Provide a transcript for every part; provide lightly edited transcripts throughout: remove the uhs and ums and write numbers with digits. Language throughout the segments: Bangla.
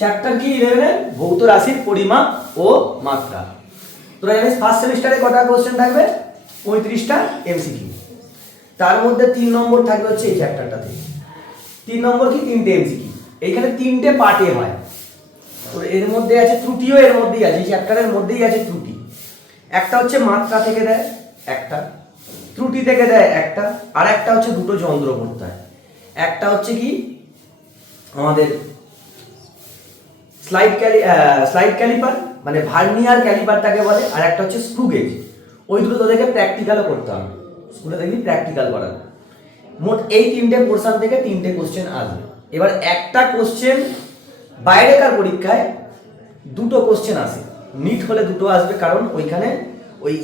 চ্যাপ্টার কি 11 ভৌত রাশির পরিমাপ ও মাত্রা। তোরা জানিস ফার্স্ট সেমিস্টারে কটা কোশ্চেন থাকবে? 35টা এমসিকিউ। তার মধ্যে 3 নম্বর থাকবে হচ্ছে এই চ্যাপ্টারটাতে। 3 নম্বর কি 3টে এমসিকিউ। এইখানে 3টে পার্টে হয়। তো এর মধ্যে আছে ত্রুটিও, এর মধ্যেই আছে, এই চ্যাপ্টারের মধ্যেই আছে ত্রুটি। একটা হচ্ছে মাত্রা থেকে দেয় একটা, ত্রুটি থেকে দেয় একটা, আর একটা হচ্ছে দুটো যন্ত্র করতে হয়। একটা হচ্ছে কি আমাদের স্লাইড ক্যালিপার মানে ভার্নিয়ার ক্যালিপারটাকে বলে, আর একটা হচ্ছে স্ক্রু গেজ। ওই দুটো তোদেরকে প্র্যাকটিক্যালও করতে হবে, স্কুলে দেখবি প্র্যাকটিক্যাল করাবে। মোট এই 3টে পোর্শন থেকে 3টে কোশ্চেন আসবে। এবার একটা কোশ্চেন বাইরেকার পরীক্ষায় 2টো কোশ্চেন আসে, নিট হলে 2টো আসবে, কারণ ওইখানে ওই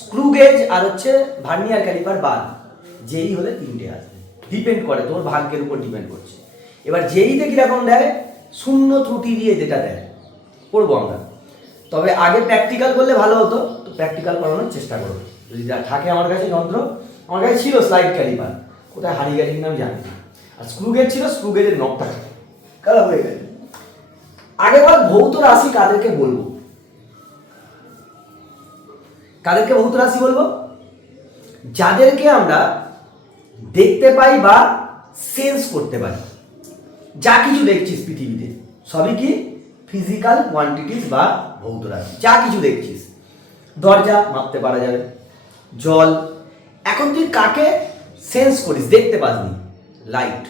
স্ক্রু গেজ আর হচ্ছে ভার্নিয়ার ক্যালিপার বাদ, যেই হলে 3টে আসবে। ডিপেন্ড করে, তোর ভাগ্যের উপর ডিপেন্ড করছে। এবার যেইতে কিরকম দেয়, শূন্য ত্রুটি দিয়ে যেটা দেয় করবো আমরা। তবে আগে প্র্যাকটিক্যাল করলে ভালো হতো, তো প্র্যাকটিক্যাল করানোর চেষ্টা করবো যদি যা থাকে। আমার কাছে যন্ত্র, আমার কাছে ছিল স্লাইড ক্যালিপার, কোথায় হারিয়ে গেছে কিনা আমি জানি না, আর স্ক্রু গেজ ছিল, স্ক্রু গেজের নবটা খারাপ হয়ে গেছে। আগে বল ভৌত রাশি কাদেরকে বলবো? কাদেরকে ভৌত রাশি বলবো? যাদেরকে আমরা দেখতে পাই বা সেন্স করতে পারি। যা কিছু দেখছিস পৃথিবীতে সবই কি ফিজিক্যাল কোয়ান্টিটিস বা ভৌত রাশি। যা কিছু দেখছিস, দরজা মাপতে পারা যাবে, জল। এখন তুই কাকে সেন্স করিস, দেখতে পাসনি? লাইট।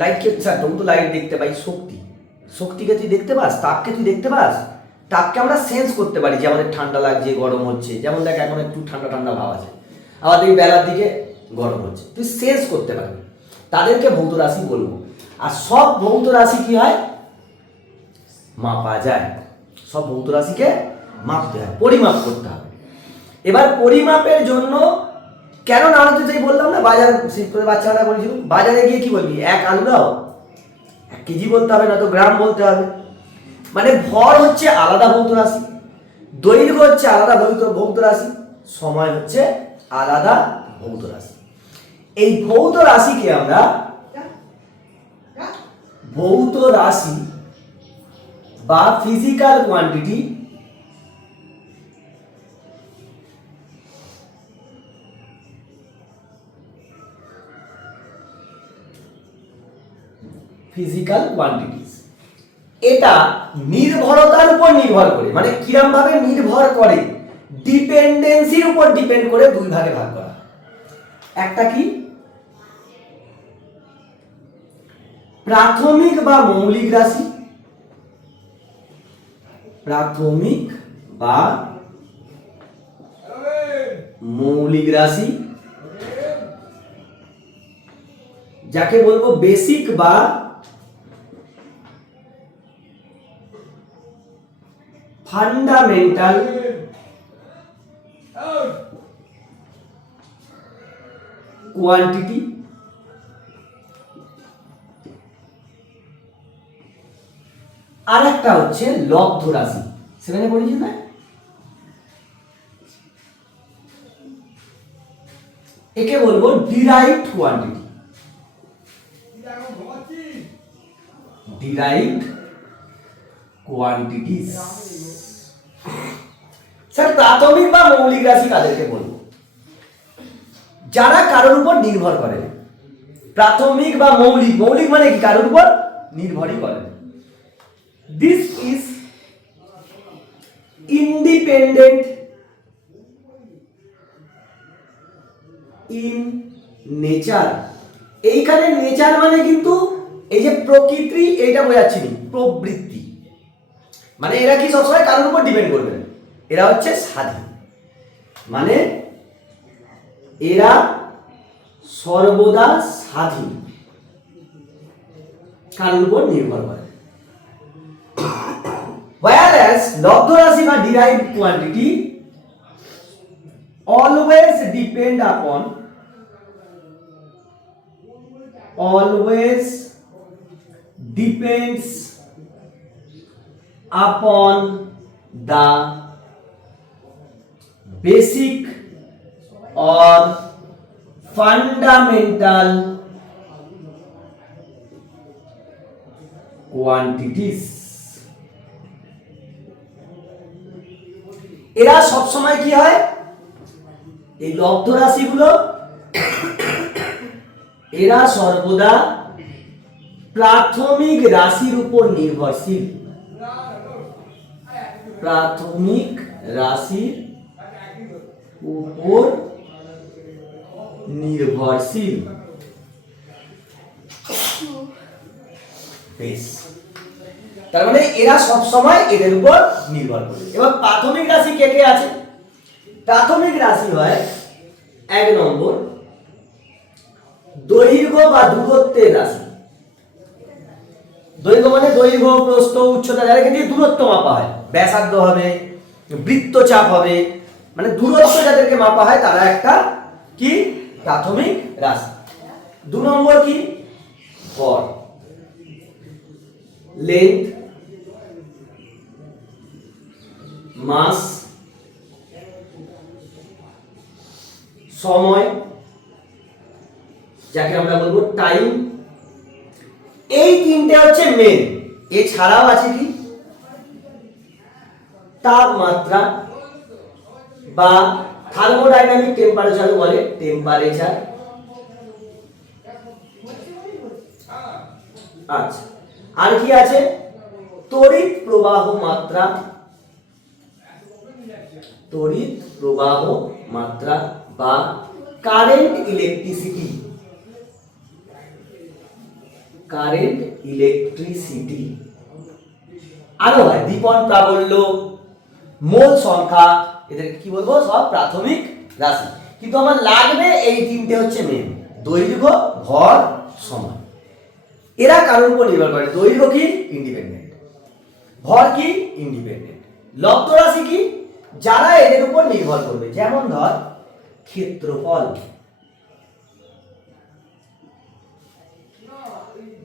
লাইটকে স্যার তবু তো লাইট দেখতে পাই। শক্তি, শক্তিকে তুই দেখতে পাস? তাপকে তুই দেখতে পাস? তাপকে আমরা সেন্স করতে পারি, যে আমাদের ঠান্ডা লাগছে, গরম হচ্ছে। যেমন দেখ এখন একটু ঠান্ডা ঠান্ডা ভাব আছে, আবার দেখবি বেলার দিকে গরম হচ্ছে, তুই সেন্স করতে পারবি। তাদেরকে ভৌত রাশি বলবো। আর সব ভৌত রাশি কি হয়, মাপা যায়। সব ভৌত রাশিকে মাপতে হয়, পরিমাপ করতে হবে। এবার পরিমাপের জন্য কেন নাড়াতে চাই বললাম না, বাজার বাচ্চারা বলেছিল বাজারে গিয়ে কি বলবি, 1 আলু দাও, 1 কেজি বলতে হবে না তো গ্রাম বলতে হবে। মানে ভর হচ্ছে আলাদা ভৌত রাশি, দৈর্ঘ্য হচ্ছে আলাদা ভৌত রাশি, সময় হচ্ছে আলাদা ভৌত রাশি। এই ভৌত রাশিকে আমরা ভৌত রাশি বা ফিজিক্যাল কোয়ান্টিটি ফিজিক্যাল কোয়ান্টিটিস। এটা নির্ভরতার উপর নির্ভর করে, মানে কিরম ভাবে নির্ভর করে, ডিপেন্ডেন্সির উপর ডিপেন্ড করে 2 ভাগে ভাগ করা। একটা কি প্রাথমিক বা মৌলিক রাশি, প্রাথমিক বা মৌলিক রাশি, যাকে বলবো বেসিক বা ফান্ডামেন্টাল কোয়ান্টিটি। আর একটা হচ্ছে লব্ধ রাশি, সেখানে পড়েছি না, একে বলবো derived quantity. Derived quantities. Sir প্রাথমিক বা মৌলিক রাশি কাদেরকে বলবো? যারা কারোর উপর নির্ভর করে। প্রাথমিক বা মৌলিক, মৌলিক মানে কি কারোর উপর নির্ভরই করে। This is independent in nature. এইখানে নেচার মানে কিন্তু এই যে প্রকৃতি, এইটা বোঝাচ্ছি না, প্রবৃত্তি। মানে এরা কি সবসময় কারোর উপর ডিপেন্ড করবে, এরা হচ্ছে স্বাধীন। মানে এরা সর্বদা স্বাধীন, কারোর উপর নির্ভর করে। whereas লব্ধ রাশি বা derived quantity always depend upon always depends upon the basic or fundamental quantities. এরা সব সময় কি হয়, এই লব্ধ রাশিগুলো এরা সর্বদা প্রাথমিক রাশির উপর নির্ভরশীল। প্রাথমিক রাশির উপর নির্ভরশীল। বেশ, তার মানে এরা সব সময় এদের উপর নির্ভর করে। এবার প্রাথমিক রাশি কে কে আছে? প্রাথমিক রাশি হয় 1 নম্বর দৈর্ঘ্য বা দূরত্বের রাশি। দৈর্ঘ্য মানে দৈর্ঘ্য, প্রস্থ, উচ্চতা, যাদেরকে দিয়ে দূরত্ব মাপা হয়, ব্যাসার্ধ হবে, বৃত্তচাপ হবে, মানে দূরত্ব যাদেরকে মাপা হয় তারা একটা কি প্রাথমিক রাশি। 2 নম্বর কি ভর, লেন্থ, মাস, সময় যাকে আমরা বলবো টাইম। এই তিনটে হচ্ছে মেন। এছাড়াও আছে কি তাপমাত্রা বা থার্মোডাইনামিক টেম্পারেচার বলে, টেম্পারেচার। আচ্ছা, আর কি আছে? তড়িৎ প্রবাহ মাত্রা, তড়িৎ প্রবাহ মাত্রা বা কারেন্ট ইলেকট্রিসিটি, কারেন্ট ইলেকট্রিসিটি। আরো হয় দীপন প্রাবল্য, মোল সংখ্যা, এদের কি বলবো? সব প্রাথমিক রাশি। কিন্তু আমার লাগবে এই তিনটে হচ্ছে মেন, দৈর্ঘ্য, ভর, সময়। এরা কারোর উপর নির্ভর করে। দৈর্ঘ্য কি ইন্ডিপেন্ডেন্ট, ভর কি ইন্ডিপেন্ডেন্ট, লব্ধ রাশি কি যারা এদের উপর নির্ভর করবে। যেমন ধর ক্ষেত্রফল,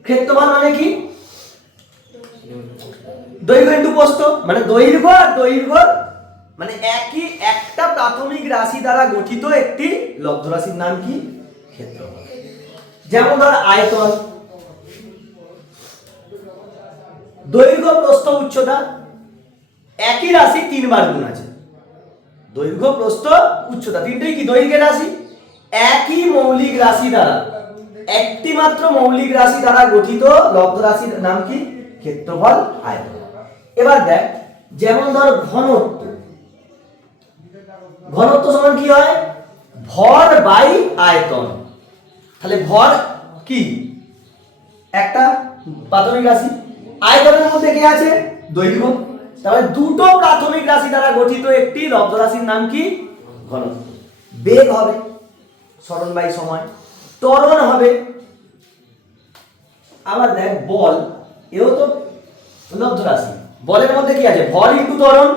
ক্ষেত্রফল মানে কি দৈর্ঘ্য ইন্টু প্রস্থ, মানে দৈর্ঘ্য আর দৈর্ঘ্য মানে একই একটা প্রাথমিক রাশি দ্বারা গঠিত একটি লব্ধ রাশির নাম কি ক্ষেত্রফল। যেমন ধর আয়তন, দৈর্ঘ্য, প্রস্থ, উচ্চতা একই রাশি 3 বার গুণ আছে। দৈর্ঘ্য, প্রস্থ, উচ্চতা তিনটেই কি দৈর্ঘ্যের রাশি। একই মৌলিক রাশি দ্বারা, একটি মাত্র মৌলিক রাশি দ্বারা গঠিত লব্ধ রাশির নাম কি ক্ষেত্রফল, আয়তন। এবার দেখ, যেমন ধর ঘনত্ব, ঘনত্ব সমান কি হয় ভর বাই আয়তন। তাহলে ভর কি একটা প্রাথমিক রাশি, আয়তনের মধ্যে কি আছে দৈর্ঘ্য। তাহলে দুটো প্রাথমিক রাশি দ্বারা গঠিত একটি লব্ধ রাশির নাম কি ঘনত্ব। বেগ হবে সরণ বাই সময়, ত্বরণ হবে। আবার দেখ বল, এও তো লব্ধ রাশি। বলের মধ্যে কি আছে ভর ইন্টু ত্বরণ।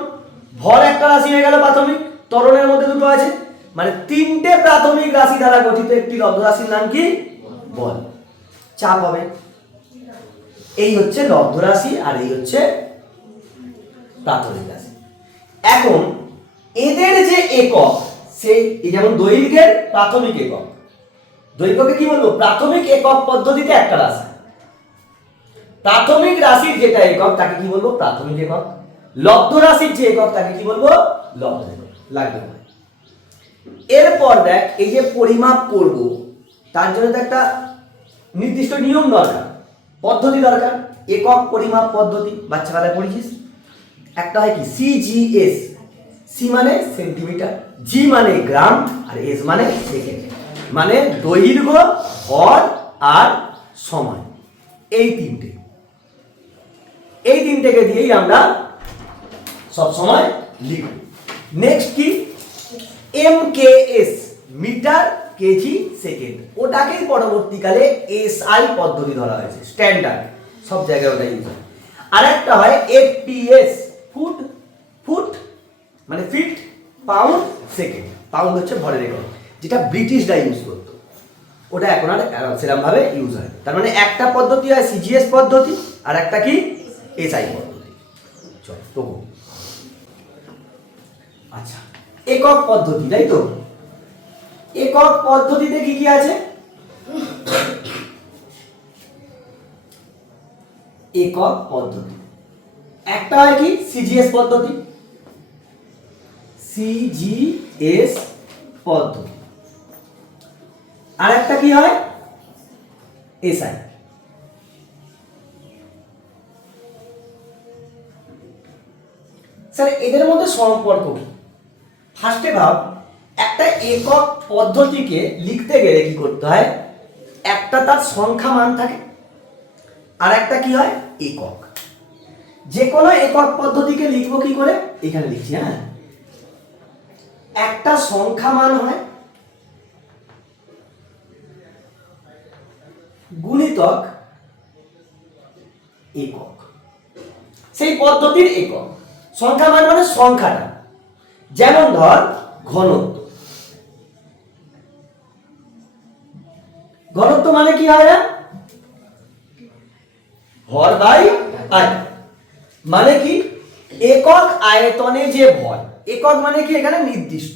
ভর একটা রাশি হয়ে গেল প্রাথমিক, ত্বরণের মধ্যে দুটো আছে, মানে তিনটে প্রাথমিক রাশি দ্বারা গঠিত একটি লব্ধ রাশির নাম কি বল। চাপ হবে। এই হচ্ছে লব্ধ রাশি আর এই হচ্ছে প্রাথমিক রাশি। এখন এদের যে একক, সেই যেমন দৈর্ঘ্যের প্রাথমিক একক, দৈর্ঘ্যকে কি বলবো প্রাথমিক একক পদ্ধতিতে একটা রাশি। প্রাথমিক রাশির যেটা একক তাকে কি বলবো প্রাথমিক একক। লব্ধ রাশির যে একক তাকে কি বলবো লব্ধ একক। লাগবে না। এরপর দেখ, এই যে পরিমাপ করব তার জন্য তো একটা নির্দিষ্ট নিয়ম দরকার, পদ্ধতি দরকার। একক পরিমাপ পদ্ধতি বাচ্চাবেলায় পড়েছিস। একটা হয় কি সিজিএস, সি মানে সেন্টিমিটার, জি মানে গ্রাম, আর এস মানে সেকেন্ড। মানে দৈর্ঘ্য, ভর আর সময়, এই তিনটেকে দিয়েই আমরা সব সময় লিখব। নেক্সট কি এমকেএস, মিটার, কেজি, সেকেন্ড। ওটাকেই পরবর্তীকালে এসআই পদ্ধতি ধরা হয়েছে, স্ট্যান্ডার্ড, সব জায়গায় ওটা ইউজ হয়। আর একটা হয় এফপিএস, ফুট, ফুট মানে ফিট, পাউন্ড, সেকেন্ড। পাউন্ড হচ্ছে ভরের একক, যেটা ব্রিটিশরা ইউজ করতো, ওটা এখন আর সেরকম ভাবে ইউজ হয়। তার মানে একটা পদ্ধতি হয় সিজিএস পদ্ধতি আর একটা কি এসআই পদ্ধতি। চল তো আচ্ছা, একক পদ্ধতি, তাই তো। একক পদ্ধতিতে কি কি আছে? একক পদ্ধতি। একটা হয় কি সিজিএস পদ্ধতি, সিজিএস পদ্ধতি, আর একটা কি হয় এসআই। স্যার এদের মধ্যে সম্পর্ক কি? ফার্স্টে ভাব, একটা একক পদ্ধতিকে লিখতে গেলে কি করতে হয়, একটা তার সংখ্যা মান থাকে, আর একটা কি হয় একক। যে কোনো একক পদ্ধতিকে লিখবো কি করে, এখানে লিখছি, হ্যাঁ, একটা সংখ্যা মান হয় গুণিতক একক, সেই পদ্ধতির একক। সংখ্যা মান মানে সংখ্যাটা, যেমন ধর ঘনত্ব। ঘনত্ব মানে কি হয় না, ভর বাই আয়তন। মানে কি একক আয়তনে যে ভর, একক মানে কি এখানে নির্দিষ্ট,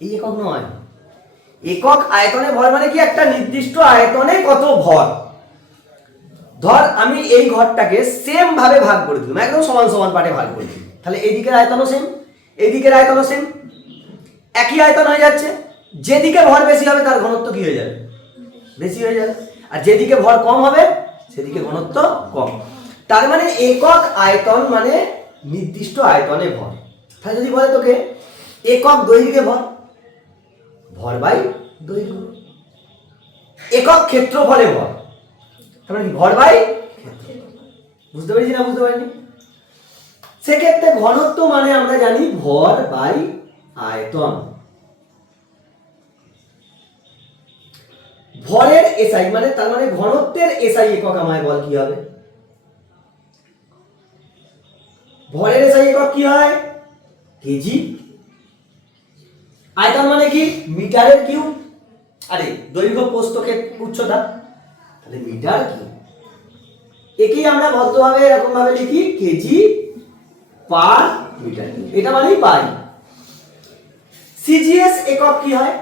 এই একক নয়, একক আয়তনে ভর মানে কি একটা নির্দিষ্ট আয়তনে কত ভর। ধর আমি এই ঘরটাকে সেম ভাবে ভাগ করে দিলাম, একদম সমান সমান পার্টে ভাগ করে দিলাম, তাহলে এইদিকের আয়তনও সেম, এইদিকের আয়তনও সেম, একই আয়তন হয়ে যাচ্ছে। যেদিকে ভর বেশি হবে তার ঘনত্ব কি হয়ে যাবে, বেশি হয়ে যাবে, আর যেদিকে ভর কম হবে সেদিকে ঘনত্ব কম। তার মানে একক আয়তন মানে নির্দিষ্ট আয়তনে ভর। তাহলে যদি বলে তোকে একক দৈর্ঘ্যে ভর, ভর বাই দৈর্ঘ্য। একক ক্ষেত্রফলে ভর, তার মানে ভর বাই ক্ষেত্র। বুঝতে পেরেছি না, বুঝতে পারিনি? সেক্ষেত্রে ঘনত্ব মানে আমরা জানি ভর বাই আয়তন। ভরের এসআই মানে, তার মানে ঘনত্বের এসআই একক আমায় বল কি হবে, ভরের এসআই একক কি হয় কেজি। আয়তন মানে কি মিটারের কিউব, আরে দৈর্ঘ্য প্রস্থ উচ্চতা, তাহলে মিটার কিউব। একেই আমরা ভদ্রভাবে এরকম ভাবে লিখি কেজি পার মিটার কিউব, এটা মানেই পাই। সিজিএস একক কি হয়,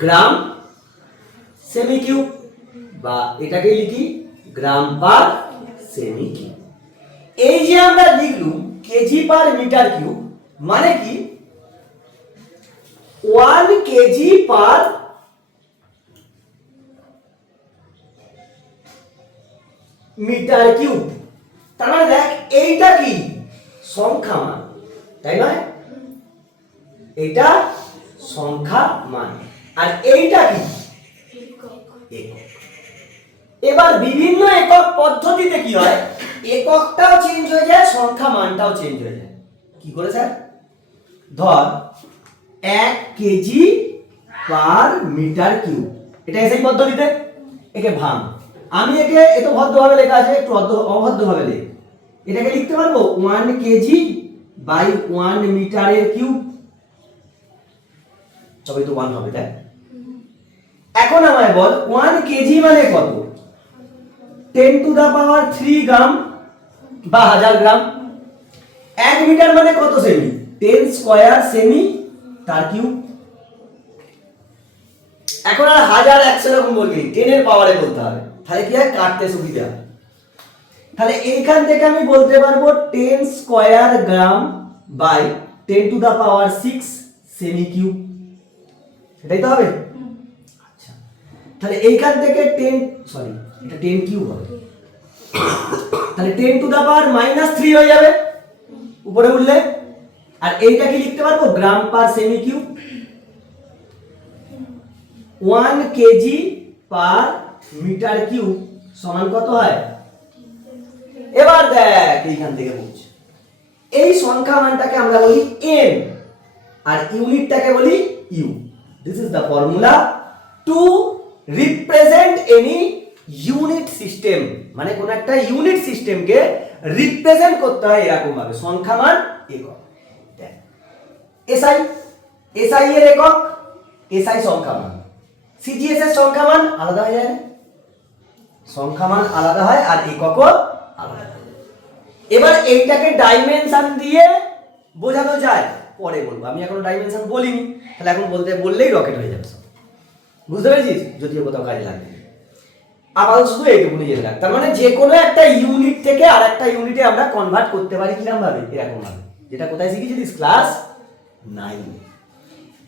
গ্রাম সেমি কিউব, বা এটাকে লিখি গ্রাম পার সেমি কিউব। এই যে আমরা লিখলুম কেজি পার মিটার কিউব, মানে কি 1 কেজি পার মিটার কিউব। তার মানে দেখ এইটা কি সংখ্যা মান, তাই নয়, এটা সংখ্যা মান, আর এইটা কি একক। এবার বিভিন্ন একক পদ্ধতিতে কি হয়, এককটাও চেঞ্জ হয়ে যায়, সংখ্যা মানটাও চেঞ্জ হয়ে যায়। কি করে স্যার, ধর 1 কেজি পার মিটার কিউব, এটা এসআই পদ্ধতিতে। একে ভাঙ, আমি একে এত ভদ্রভাবে লেখা আছে, একটু অভদ্রভাবে লেখ। এটাকে লিখতে পারবো 1 কেজি বাই 1 মিটারের কিউব, তবে তো 1 হবে, তাই। এখন আমায় বল 1 কেজি মানে কত, 10 টু দা পাওয়ার 3 গ্রাম বা 1000 গ্রাম। 1 মিটার মানে কত সেমি, 10 স্কয়ার সেমি তার কিউব। এখন আর 1000 100 এরকম বলবি, 10 এর পাওয়ারে বলতে হবে, তাহলে কি হয় কাটতে সুবিধা। তাহলে এইখান থেকে আমি বলতে পারবো 10 square gram by 10 to the power 6 semi cube, সেটাই তো হবে। আচ্ছা, তাহলে এইখান থেকে 10, সরি এটা 10 কিউব হবে, তাহলে 10 টু দা পাওয়ার -3 হয়ে যাবে উপরে উঠলে। আর এইটা কি লিখতে পারবো gram per cm cube. 1 kg per metre cube সমান কত হয়, এবার দেখ এইখান থেকে বুঝ, এই সংখ্যা মানটাকে আমরা বলি এন, আর ইউনিটটাকে বলি U. This is the formula to represent any unit system. মানে কোন একটা ইউনিট সিস্টেমকে রিপ্রেজেন্ট করতে হয় এরকম ভাবে, সংখ্যা মান একক। এসআই, এসআই এর একক এসআই সংখ্যা মান, সিজিএস এর সংখ্যা মান আলাদা হয়ে যায়, সংখ্যা মান আলাদা হয় আর এককও আলাদা হয়। এবার এইটাকে ডাইমেনশন দিয়ে বোঝানো যায়, পরে বলবো, আমি এখনো ডাইমেনশন বলিনি, তাহলে এখন বললেই রকেট হয়ে যাবে সব। বুঝতে পেরেছিস, যদিও কোথাও কাজে লাগবে। আপাতত শুধু এইটুকুনি জেনে রাখ। তার মানে যে কোনো একটা ইউনিট থেকে আর একটা ইউনিটে আমরা কনভার্ট করতে পারি কিরকম ভাবে, এরকম ভাবে, যেটা কোথায় শিখেছিস ক্লাস 9।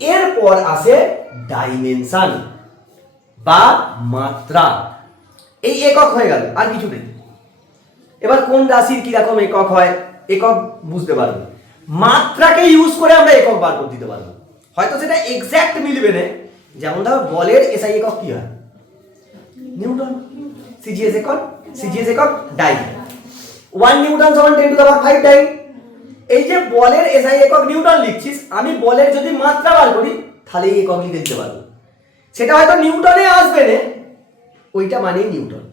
এরপর আসে ডাইমেনশন বা মাত্রা। এই একক হয়ে গেল, আর কিছু নেই। এবার কোন রাশির কিরকম একক হয়, একক বুঝতে পারবো। মাত্রাকে ইউজ করে আমরা একক বার করে দিতে পারবো। হয়তো সেটা এক্স্যাক্ট মিলবে না, যেমন ধর বলের এসআই একক কি হয়, নিউটন। সিজিএস একক ডাইন। 1 নিউটন সমান 10 টু দ্য পাওয়ার 5 ডাইন। এই যে বলের এসআই একক নিউটন লিখছিস, আমি বলের যদি মাত্রা বার করি তাহলে এই একক লিখে দিতে পারবো। সেটা হয়তো নিউটনে আসবে না, ওইটা মানেই নিউটন,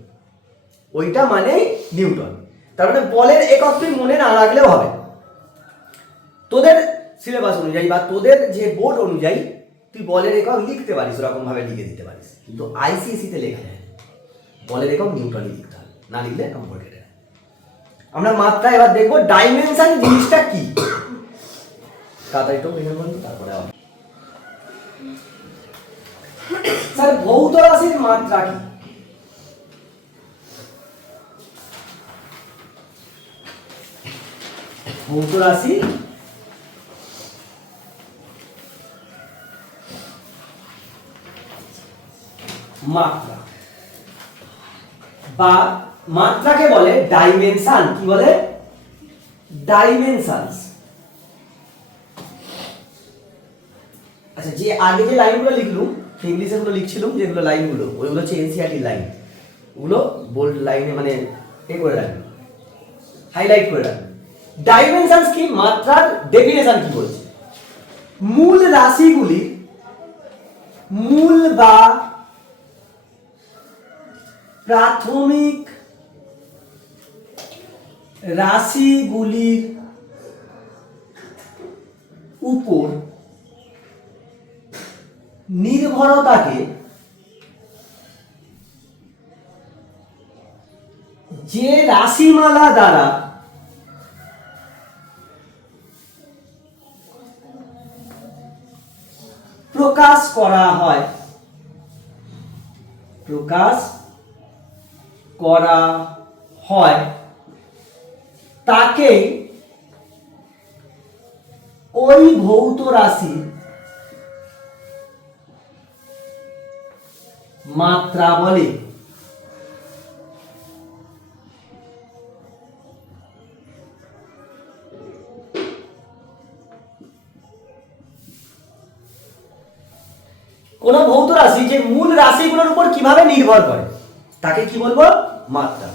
ওইটা মানেই নিউটন। তার মানে বলের একক তুই মনে না রাখলেও হবে। তোদের সিলেবাস অনুযায়ী বা তোদের যে বোর্ড অনুযায়ী তুই বলের একক লিখতে পারিস, ওরকম ভাবে লিখে দিতে পারিস, কিন্তু আইসিএসসি তে লেখা যায় বলের একক নিউটনই লিখতে হবে, না লিখলে নম্বর কেটে যায়। আমরা মাত্রা এবার দেখবো ডাইমেনশন জিনিসটা কি। তাড়াতাড়ি তো মেনে বলতো, তারপরে আবার স্যার ভৌত রাশির মাত্রা কি? ভৌত রাশি মাত্রা বা মাত্রাকে বলে ডাইমেনশন। কি বলে? ডাইমেনশনস। আচ্ছা, যে আগে যে লাইনগুলো লিখলুম, ইংলিশে গুলো লিখছিলাম যেগুলো লাইনগুলো, ওইগুলো হচ্ছে এনসিইআরটি লাইন। ওগুলো বোল্ড লাইনে মানে এ করে রাখবেন, হাইলাইট করে রাখবেন। ডাইমেনশনস কি? মাত্রার ডেফিনেশন কি বলছে? মূল রাশিগুলি, মূল বা প্রাথমিক রাশিগুলির উপর নির্ভরতাকে যে রাশিমালা দ্বারা প্রকাশ করা হয়, তাকেই ওই ভৌত রাশির মাত্রা বলে। কোন ভৌত রাশি যে মূল রাশিগুলোর উপর কিভাবে নির্ভর করে তাকে কি বলবো? মাত্রা।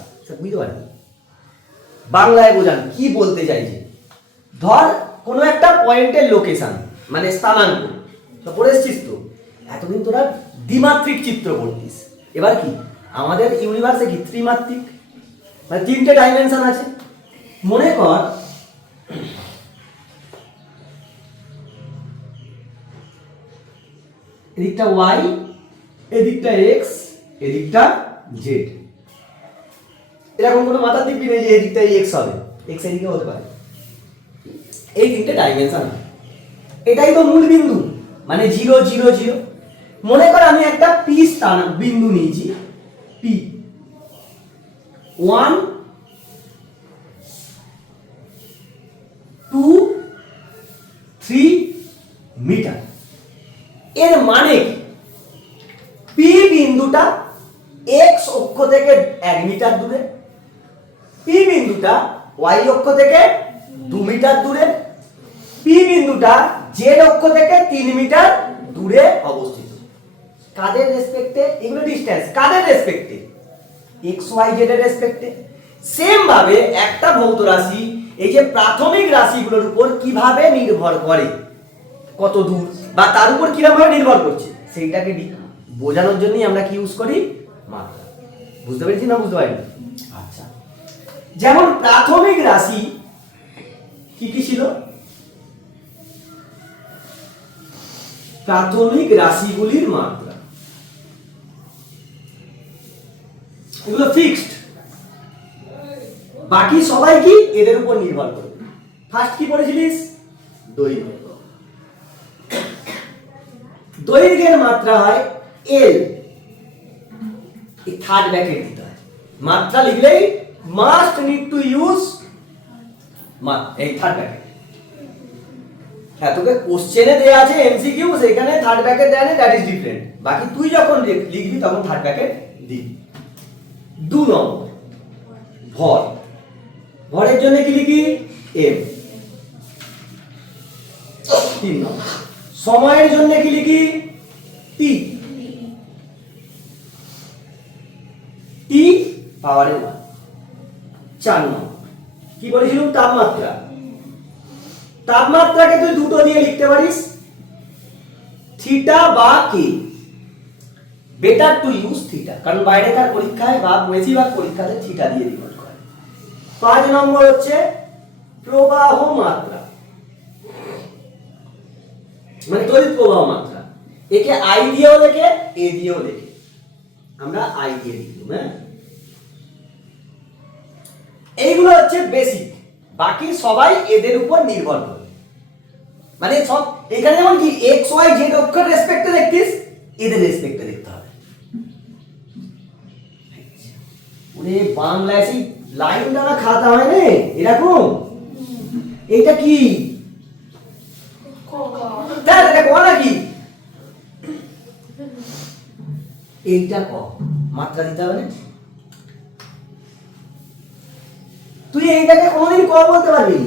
বুঝতে পারেন বাংলায় বোঝান কি বলতে চাইছে? ধর কোনো একটা পয়েন্টের লোকেশন মানে স্থানাঙ্ক, পড়ে এসছিস তো এতদিন, তোরা দ্বিমাত্রিক চিত্র পড়তিস। এবার কি আমাদের ইউনিভার্সে কি ত্রিমাত্রিক, মানে 3টে ডাইমেনশন আছে। মনে কর এদিকটা ওয়াই, এদিকটা এক্স, এদিকটা জেড। এরকম কোনো মাথার দিব্যি নেই যে এদিকটা এক্স হবে, এক্স এদিকে হতে পারে। এই 3টে ডাইমেনশন, এটাই তো মূল বিন্দু, মানে 0 0 0। মনে কর আমি একটা পি স্থান বিন্দু নিয়েছি, পি 1 2 3 মিটার। এর মানে পি বিন্দুটা এক্স অক্ষ থেকে 1 মিটার দূরে, পি বিন্দুটা ওয়াই অক্ষ থেকে 2 মিটার দূরে, পি বিন্দুটা জেড অক্ষ থেকে 3 মিটার দূরে অবস্থিত। কাদের রেসপেক্টে? এগুলো ডিসটেন্স। কাদের রেসপেক্টে? এক্স ওয়াই জেড এর রেসপেক্টে। সেম ভাবে একটা ভৌত রাশি এই যে প্রাথমিক রাশিগুলোর উপর কিভাবে নির্ভর করে, কত দূর বা তার উপর কিরকম ভাবে নির্ভর করছে, সেইটাকে বোঝানোর জন্যই আমরা কি ইউজ করি? মাত্রা। বুঝতে পেরেছি না বুঝতে পারিনি? আচ্ছা, যেমন প্রাথমিক রাশি কি কি ছিল? প্রাথমিক রাশিগুলির মাত্রা, এগুলো ফিক্সড। বাকি সবাই কি এদের উপর নির্ভর করে। ফার্স্ট কি পড়েছিলিস? দৈর্ঘ্য। দৈর্ঘ্যের মাত্রা হয় এল। এই থার্ড ব্র্যাকেট দিতে হয়। মাত্রা লিখলেই মাস্ট নিড টু ইউজ এই থার্ড ব্র্যাকেট। হ্যাঁ, তোকে কোশ্চেনে দেয়া আছে এমসিকিউ, সেখানে থার্ড ব্র্যাকেট দেয়া নেই, দ্যাট ইজ ডিফারেন্ট। বাকি তুই যখন লিখবি তখন থার্ড ব্র্যাকেট দিবি। 2 নম্বর ভর। ভরের জন্য কি লিখি? এম। 3 নম্বর সময়ের জন্য কি লিখি? টি। টি পাওয়ারের 1। 4 নম্বর কি বলেছিলাম? তাপমাত্রা। তাপমাত্রাকে তুই দুটো দিয়ে লিখতে পারিস, থিটা বা কে। বেটার টু ইউজ থিটা, কারণ বাইরেকার পরীক্ষায় বা বেশিরভাগ পরীক্ষাতে থিটা দিয়ে ডিনোট করে। 5 নম্বর হচ্ছে প্রবাহ মাত্রা, মানে তড়িৎ প্রবাহ মাত্রা। একে আই দিয়েও লেখে, এ দিয়েও লেখে, আমরা আই দিয়ে লিখব। হ্যাঁ, এইগুলো হচ্ছে বেসিক, বাকি সবাই এদের উপর নির্ভর করে। মানে সব এখানে যেমন কি এক্স ওয়াই জেড অক্ষর রেসপেক্টে দেখতিস, এদের রেসপেক্টে দেখতে হবে। ওরে বাংলায় সেই লাইন দ্বারা খাতা হয় না এরকম। এইটা কি? তাহলে এটা ক নাকি? এইটা ক, মাত্রা দিতে হবে না? তুই এইটাকে কোনদিন ক বলতে পারবি?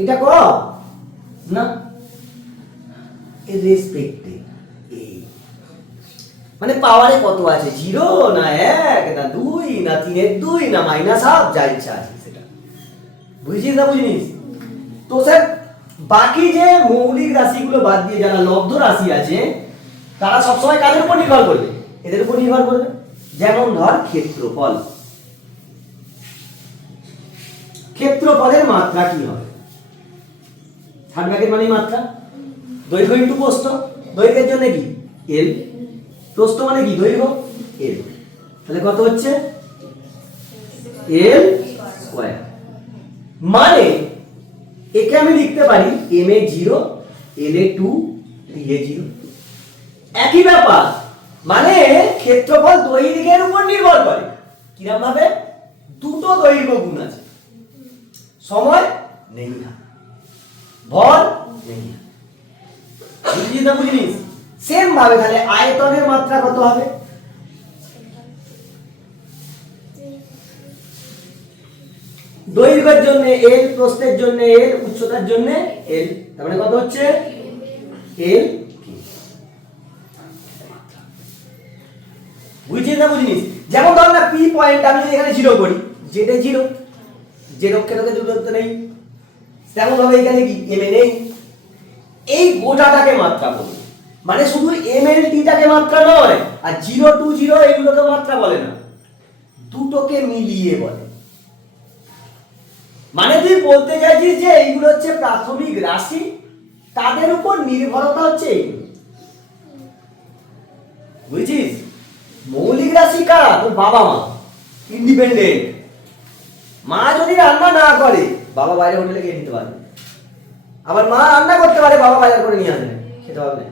এটা ক না, এর রেসপেক্টে এই মানে পাওয়ারে কত আছে, 0 না 1 না 2 না 3/2 না -1, যা ইচ্ছা আছে সেটা। বুঝছিস না বুঝিস? তো স্যার বাকি যে মৌলিক রাশিগুলো বাদ দিয়ে যারা লব্ধ রাশি আছে তারা সবসময় কাদের উপর নির্ভর করবে? এদের উপর নির্ভর করবে। যেমন ধর ক্ষেত্রফল। ক্ষেত্রফলের মাত্রা কি হবে? থার্ড ব্র্যাকেট মানে মাত্রা। দৈর্ঘ্য ইনটু প্রস্থ। দৈর্ঘ্যের জন্য কি? এল। প্রস্থ মানে কি? দৈর্ঘ্য, এল। তাহলে কত হচ্ছে? এল স্কয়ার। মানে একে আমি লিখতে পারি M A 0, L A 2, D A 0। একই ব্যাপার, মানে ক্ষেত্রফল দৈর্ঘ্যের উপর নির্ভর করে। কিরকম ভাবে? দুটো দৈর্ঘ্য গুণ আছে, সময় নেই না, ভর নেই না। বুঝলি না বুঝলিস? সেম ভাবে তাহলে আয়তনের মাত্রা কত হবে? দৈর্ঘ্যের জন্য এল, প্রস্থের জন্য এল, উচ্চতার জন্য এল। তার মানে কত হচ্ছে? এল। বুঝছিস না বুঝিস? যেমন ধর না পি পয়েন্ট আমি যদি এখানে 0 করি, জেড এ 0, জেড অক্ষরে দূরত্ব নেই, তেমন ভাবে এখানে কি এম এ নেই। এই গোটাটাকে মাত্রা বলে, মানে শুধু এম এল টিটাকে মাত্রা নয়, আর 0 2 0 এগুলোকে মাত্রা বলে না, দুটোকে মিলিয়ে বলে। মানে তুই বলতে চাইছিস যে এইগুলো হচ্ছে প্রাথমিক রাশি, তাদের উপর নির্ভরতা হচ্ছে এইগুলো। বুঝছিস? মৌলিক রাশি কারা? তোর বাবা মা, ইন্ডিপেন্ডেন্ট। মা যদি রান্না না করে, বাবা বাইরে হোটেলে খেয়ে নিতে পারবে। আবার মা রান্না করতে পারে, বাবা বাজার করে নিয়ে আসবে, খেতে পারবে।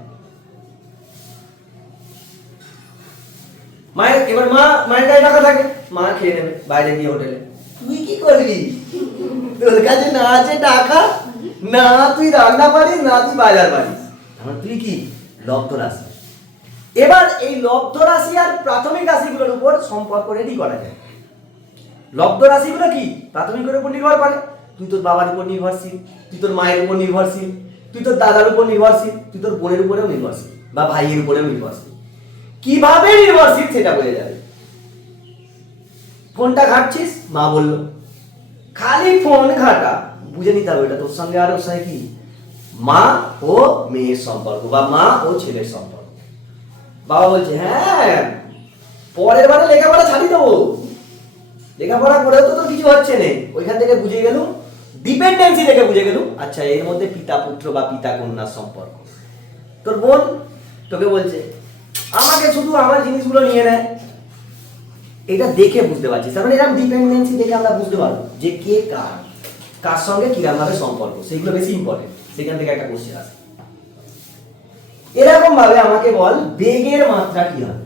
মায়ের এবার মায়ের কাছে টাকা থাকে, মা খেয়ে নেবে বাইরে গিয়ে হোটেলে। তুই কি করবি? তোর কাছে না আছে টাকা, না তুই রান্না পারিস, না তুই বাজার পারিস, তুই কি লব্ধ রাশি। এবার এই লব্ধ রাশি আর প্রাথমিক রাশিগুলোর উপর সম্পর্ক রেডি করা যায়। লব্ধ রাশিগুলো কি প্রাথমিকের উপর নির্ভর করে? তুই তোর বাবার উপর নির্ভরশীল, তুই তোর মায়ের উপর নির্ভরশীল, তুই তোর দাদার উপর নির্ভরশীল, তুই তোর বোনের উপরেও নির্ভরশীল, বা ভাইয়ের উপরেও নির্ভরশীল। কিভাবে নির্ভরশীল সেটা বোঝা যাবে। ফোনটা ঘাটছিস, মা বললো, খালি ফোন ঘাটা, বুঝে নিতে হবে এটা তোর সঙ্গে আর ওর সঙ্গে কি মা ও মেয়ের সম্পর্ক, বা মা ও ছেলের সম্পর্ক। বাবা বলছে হ্যাঁ পরের বারে লেখাপড়া ছাড়ি দেবো, লেখাপড়া করেও তো কিছু হচ্ছে না। ওইখান থেকে বুঝে গেল, ডিপেন্ডেন্সি থেকে বুঝে গেল, আচ্ছা এর মধ্যে পিতা পুত্র বা পিতা কন্যার সম্পর্ক। তোর বোন তোকে বলছে আমাকে শুধু আমার জিনিসগুলো নিয়ে নেয়, এটা দেখে বুঝতে পারছিস। তার মানে এরকম ডিপেন্ডেন্সি দেখে আমরা বুঝতে পারবো যে কে কার সঙ্গে কিরকম ভাবে সম্পর্ক, সেগুলো বেশি ইম্পর্টেন্ট। সেখান থেকে একটা কোশ্চেন আসে। এরকম ভাবে আমাকে বল বেগের মাত্রা কি হবে।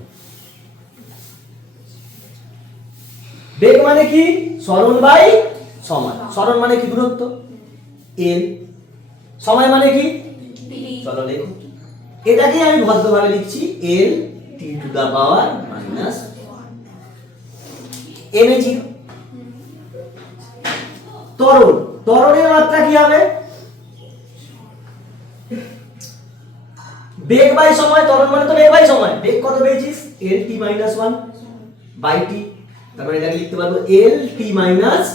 বেগ মানে কি? সরণ বাই সময়। সরণ মানে কি? দূরত্ব এল। সময় মানে কি? চলো লেখো। এটাকে আমি ভদ্রভাবে লিখছি L T to the power minus M a zero. ত্বরণ, ত্বরণের মাত্রা কি হবে? বেগ বাই সময়। ত্বরণ মানে তো বেগ বাই সময়। বেগ কত পেয়েছিস? এল টি মাইনাস ওয়ান বাই টি। তারপরে এটাকে লিখতে পারবো এল টি মাইনাস।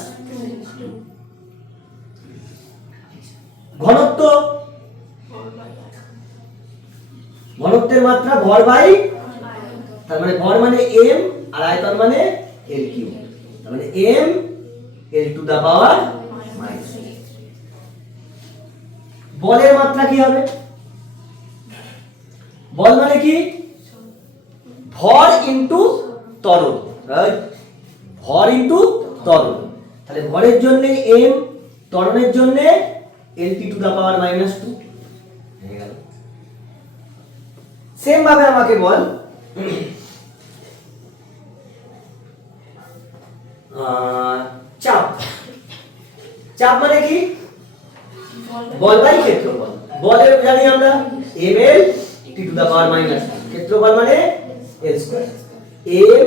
ঘনত্ব, ঘনত্বের মাত্রা ভর বাই, তার মানে ভর মানে এম আর আয়তন মানে এল কিউ, তার মানে M L to the power minus. বলের মাত্রা কি হবে? বল মানে কি? ভর ইনটু ত্বরণ, ভর ইনটু ত্বরণ। তাহলে ভরের জন্য এম, ত্বরণের জন্য L T to the power minus two. হয়ে গেল। সেম ভাবে আমাকে বল চাপ। চাপ মানে কি? বল বাই ক্ষেত্রফল। বলের জানি আমরা M L T to the power minus, ক্ষেত্রফল মানে L square M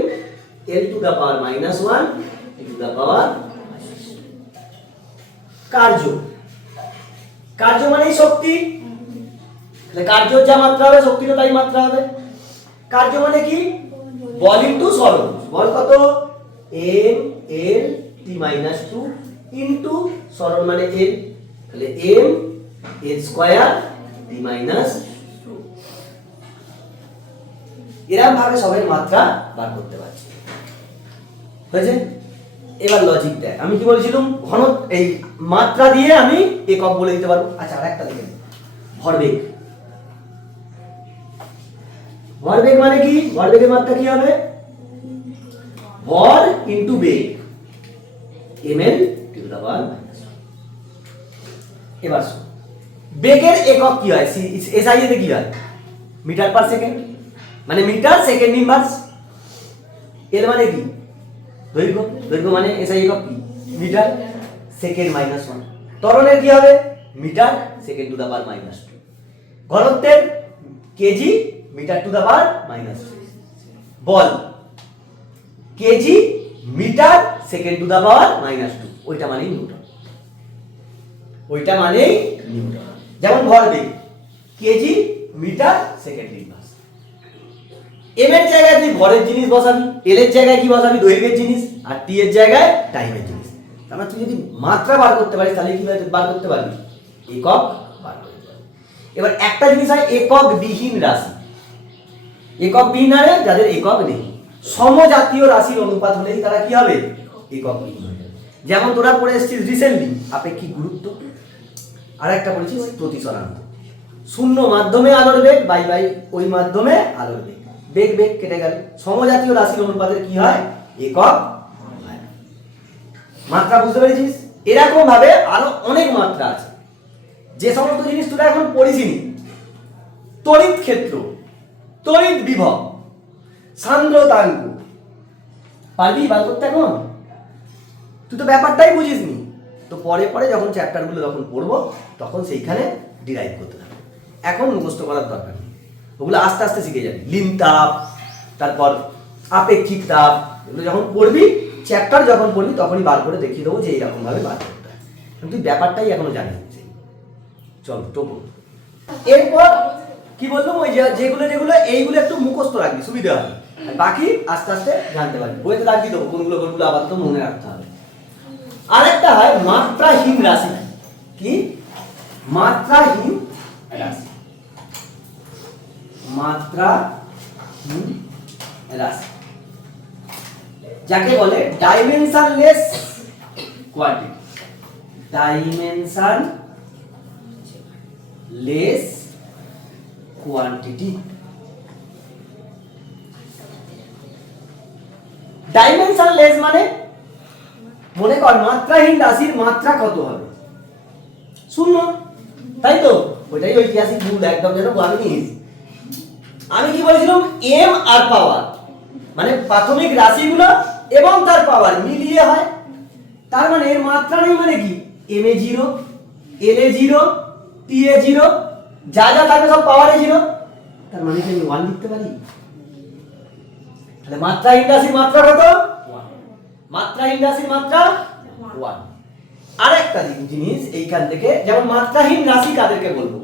L to the power minus one T to the power. কার্য, কার্য মানেই শক্তি। তাহলে কার্যের যা মাত্রা হবে শক্তিরও তাই মাত্রা হবে। কার্য মানে কি? বল ইনটু সরণ। বল কত? এম এল টি মাইনাস টু ইনটু সরণ মানে এল, তাহলে এম এল স্কয়ার টি মাইনাস। এরকম ভাবে সবের মাত্রা বার করতে পারছি। হয়েছে? এবার লজিক দেখ, আমি কি বলেছিলাম? ঘন এই মাত্রা দিয়ে আমি একক বলে দিতে পারবো। আচ্ছা আরেকটা দেখে ভরবেগ। ভরবেগ মানে কি? ভরবেগের মাত্রা কি হবে? ভর ইনটু বেগ ml to the power minus. এবার বেগের একক কি হয়? এসআই এতে কি হয়? মিটার পার সেকেন্ড, মানে মিটার সেকেন্ড ইনভার্স। এর মানে কি? দৈর্ঘ্য। দৈর্ঘ্য মানে এসআই একক কি? Metre second minus one. ত্বরণের কি হবে? Metre second to the power minus two. ঘনত্বের kg metre to the power minus two. বল kg metre second to the power minus two. ওইটা মানেই নিউটন, ওইটা মানেই নিউটন। যেমন ভরবেগ KG metre second inverse. M এর জায়গায় তুই ভরের জিনিস বসাবি, এল এর জায়গায় কি বসাবি? দৈর্ঘ্যের জিনিস, আর টি এর জায়গায় টাইমের জিনিস। তার মানে তুই যদি মাত্রা বার করতে পারিস তাহলে কিভাবে বার করতে পারবি? একক বার করতে পারবি। এবার একটা জিনিস হয় একক বিহীন রাশি। একক বিহীন মানে যাদের একক নেই। সমজাতীয় রাশির অনুপাত হলেই তারা কি হবে? একক বিহীন হয়ে যাবে। যেমন তোরা পড়ে এসেছিস রিসেন্টলি আপেক্ষিক গুরুত্ব, আর একটা পড়েছিস প্রতিসরাঙ্ক। শূন্য মাধ্যমে আলোর বেগ বাই বাই ওই মাধ্যমে আলোর বেগ, বেগ বেগ কেটে গেল। সমজাতীয় রাশির অনুপাতের কি হয়? একক হয়। মাত্রা বুঝতে পেরেছিস? এরকম ভাবে আরো অনেক মাত্রা আছে যে সমস্ত জিনিস তোরা এখন পড়িসনি। তড়িৎ ক্ষেত্র, তড়িৎ বিভব, সান্দ্রতাঙ্ক পারবি বার করতে? এখন তুই তো ব্যাপারটাই বুঝিসনি। তো পরে পরে যখন চ্যাপ্টারগুলো যখন পড়বো তখন সেইখানে ডিরাইভ করতে থাকবে। এখন মুখস্থ করার দরকার নেই, ওগুলো আস্তে আস্তে শিখে যাবি। লিন তাপ, তারপর আপেক্ষিক তাপ, এগুলো যখন পড়বি, চ্যাপ্টার যখন পড়বি তখনই বার করে দেখিয়ে দেবো যে এইরকম ভাবে বার করতে হয়। তুই ব্যাপারটাই এখনো জানিস। চল টোপো। এরপর কি বললাম? ওই যেগুলো যেগুলো এইগুলো একটু মুখস্থ রাখবি, সুবিধা হবে। বাকি আস্তে আস্তে জানতে পারবি। বইতে রাখবি দেবো কোনগুলো কোনগুলো আবার তো মনে রাখতে হবে। আরেকটা হয় মাত্রাহীন রাশি। কি? মাত্রাহীন রাশি। মাত্রাহীন রাশি যাকে বলে dimensionless quantity. Dimensionless quantity. Dimensionless মানে মনে কর মাত্রাহীন রাশির মাত্রা কত হবে? শূন্য, তাই তো? ওইটাই ঐতিহাসিক ভুল, একদম যেন বলিস আমি কি বলেছিলাম এম আর পাওয়ার মানে প্রাথমিক রাশিগুলো এবং তার পাওয়ার মিলিয়ে হয়, তার মানে এর মাত্রা নেই মানে কি এম এ 0 এল এ 0 টি এ 0 যা যা থাকবে সব পাওয়ারে 0, তার মানে কি আমি 1 লিখতে পারি? তাহলে মাত্রাহীন রাশির মাত্রা কত? 1। মাত্রাহীন রাশির মাত্রা 1। আরেকটা জিনিস এইখান থেকে, যেমন মাত্রাহীন রাশি কাদেরকে বলবো?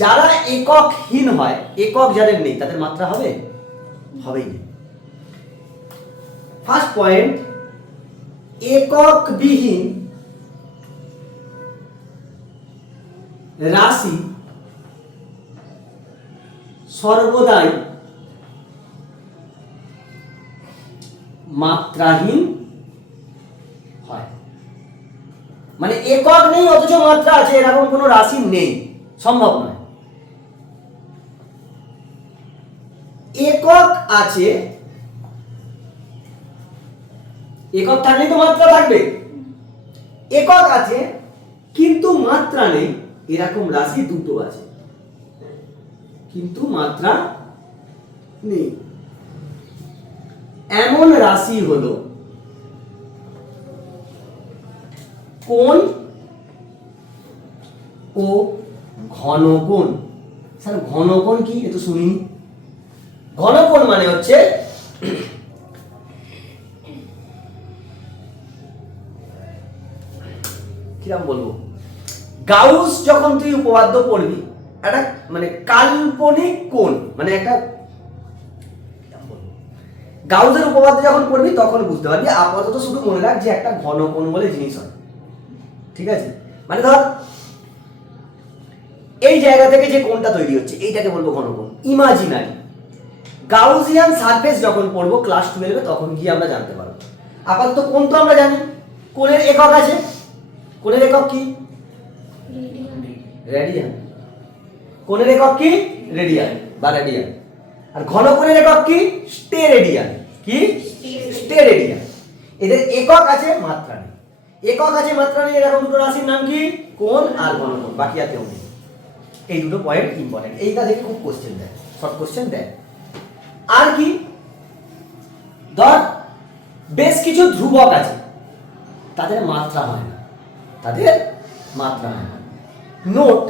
যারা এককহীন হয়, একক যাদের নেই তাদের মাত্রা হবে? হবেই না। ফার্স্ট পয়েন্ট, এককবিহীন রাশি সর্বদাই মাত্রাহীন হয়। মানে একক নেই অথচ মাত্রা আছে, এরকম কোনো রাশি নেই, সম্ভব নয়। একক আছে, একক থাকলেই তো মাত্রা থাকবে। একক আছে কিন্তু মাত্রা নেই, এরকম রাশি দুটো আছে কিন্তু মাত্রা নেই। এমন রাশি হলো কোণ ও ঘনকোণ। স্যার ঘনকোণ কি? এ তো শুনিনি। ঘনকোণ মানে হচ্ছে কিরকম বলবো, গাউস যখন তুই উপপাদ্য পড়বি একটা মানে কাল্পনিক কোণ, মানে একটা গাউসের উপপাদ্য যখন পড়বি তখন বুঝতে পারবি। আপাতত শুধু মনে রাখ যে একটা ঘনকোণ বলে জিনিস হয়, ঠিক আছে? মানে ধর এই জায়গা থেকে যে কোণটা তৈরি হচ্ছে এইটাকে বলবো ঘনকোণ, ইমাজিনারি। গাউসিয়ান সারফেস যখন পড়বো ক্লাস 12-এ তখন গিয়ে আমরা জানতে পারবো। আপাতত কোণ তো আমরা জানি, কোণের একক আছে। কোণের একক কি? রেডিয়ান। কোণের একক কি? রেডিয়ান বা রেডিয়ান। আর ঘনকোণের একক কি? স্টেরেডিয়ান। কি? স্টেরেডিয়ান। এদের একক আছে, মাত্রা নেই। একক আছে, মাত্রা নেই, এরকম দুটো রাশির নাম কি? কোণ আর ঘনকোণ। বাকি আর কেউ নেই। এই দুটো পয়েন্ট ইম্পর্টেন্ট, এইটা দেখে খুব কোশ্চেন দেয়, শর্ট কোশ্চেন দেয়। আর কি? ধর বেশ কিছু ধ্রুবক আছে, তাদের মাত্রা হয় না, তাদের মাত্রা হয় না। নোট,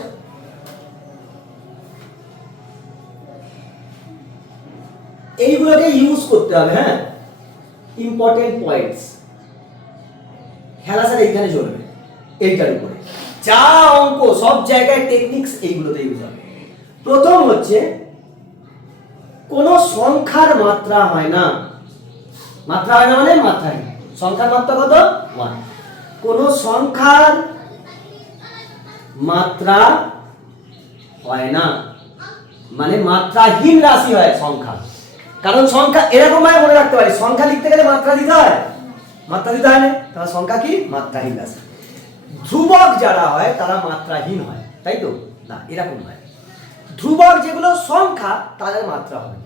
এইগুলোকে ইউজ করতে হবে। হ্যাঁ, ইম্পর্টেন্ট পয়েন্টস। খেলা স্যার এইখানে চলবে, এইটার উপরে যা অঙ্ক সব জায়গায় টেকনিক্স এইগুলোতে ইউজ হবে। প্রথম হচ্ছে কোন সংখ্যার মাত্রা হয় না। মাত্রা হয় না মানে মাত্রাহীন। সংখ্যার মাত্রা কত? 1। কোন সংখ্যার মাত্রা হয় না মানে মাত্রাহীন রাশি হয় সংখ্যা। কারণ সংখ্যা এরকম ভাবে মনে রাখতে পারি, সংখ্যা লিখতে গেলে মাত্রা দিতে হয়, মাত্রা দিতে হয় না, তাহলে সংখ্যা কি? মাত্রাহীন রাশি। ধ্রুবক যারা হয় তারা মাত্রাহীন হয়, তাই তো? না, এরকম হয়। ধ্রুবক যেগুলো সংখ্যা তাদের মাত্রা হবে,